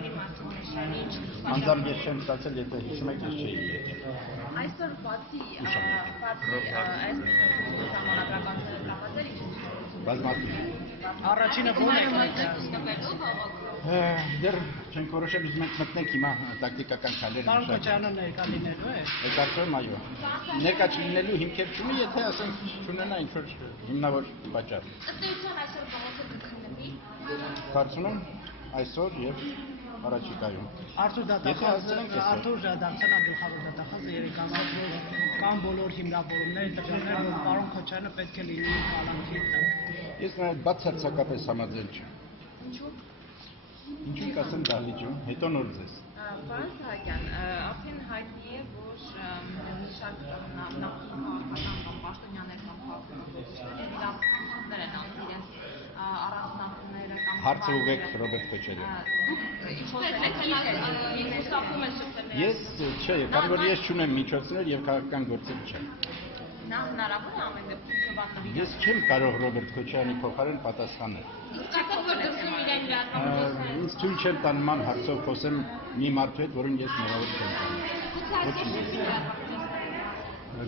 Պարի մասին նշել, ինչ Անձամբ ես չեմ ստացել, եթե հիշում եք, ես չէի եկել։ Այսօր բացի այս ժամանակականները տաղաձեր ինչ Բազմաթիվ։ Առաջինը ո՞րն է նվելու Դեռ չենք որոշել, ուզում ենք մտնենք հիմա տակտիկական քայլեր Պարոն Քոչարյանը ներկա լինելու է։ Կարծում այո։ Ներկա չլինելու հիմքեր չունի, եթե ասենք չունենա ինչ-որ հիմնավոր պատճառ։ Ըստ էության այսօր բողոքը կքննվի։ Կարծում եմ այսօր եւ առաջիկայում։ Արթուր Դատախազը գլխավոր դատախազը երեք ամսով որ կան բոլոր հիմնավորումները տվել են, որ պարոն Քոչարյանը պետք է լինի կալանքի տակ։ Ես նայել բացարձակապես համաձայն չեմ։ Ինչու՞։ Ինչու՞ կասեմ դահլիճում, հետո նոր ձեզ։ Պարոն Սահակյան, արդեն հայտնի է, որ մի շարք նախնական կամ պաշտոնյաներ կամ քաղաքականներ իրավունքներ են անում իրենց առանձնահատկները կամ Հարցը ուղղեք Ռոբերտ Քոչարյանին։ Ինչպես եք խուսափում են շփվել։ Ես չէ, քանի որ ես չունեմ միջոցներ եւ քաղաքական գործեր չեմ։ Նա հնարավոր է ամեն դեպքում նվիրել։ Ես չեմ կարող Ռոբերտ Քոչարյանի փոխարեն պատասխանել։ Ինձ թույլ չեմ տա նման հարցով խոսեմ մի մարդու հետ, որին ես հնարավոր չեմ տալիս։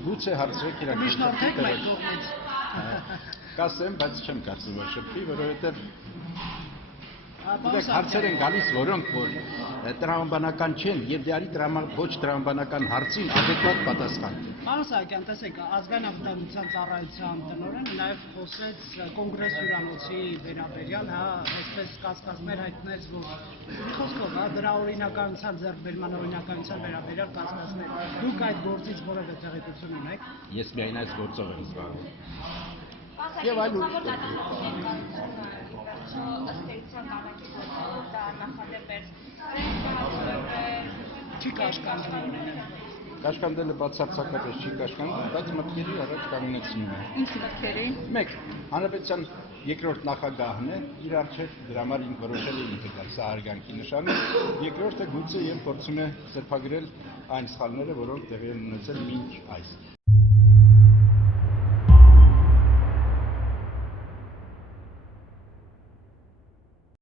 Գուցե հարցրեք իրական։ Միջնորդեք մեր կողմից։ Կասեմ, բայց չեմ կարծում որ շփվի, որովհետեւ հարցեր են գալիս, որոնք որ տրամաբանական չեն եւ դարի ոչ տրամաբանական հարցին adekvat պատասխան։ Պարոն Սահակյան, տեսեք, ազգային անվտանգության ծառայության տնօրենը նաև խոսեց կոնգրես հյուրանոցի վերաբերյալ, այսպես կասկածներ հայտնեց, որ մի խոսքով, դրա օրինականության ձեռքբերման օրինականության վերաբերյալ կասկածներ։ Դուք այդ գործից որևէ տեղեկություն ունեք։ Ես միայն այս գործով եմ զբաղվում։ Եվ այլ ըստ էության կալանքի գործով դա նախադեպ էր չի կաշկանդում։ Կաշկանդելը բացարձակապես չի կաշկանդում, բայց մտքերի առաջ կանգնեցնում է։ Ինչ մտքերի։ Մեկ, հանրապետության երկրորդ նախագահն է, իր առջև դրա համար ինք որոշել է ինքը գալ, սա հարգանքի նշան է։ Երկրորդը գուցե եւ փորձում է սրբագրել այն սխալները, որոնք տեղի են ունեցել մինչ այս։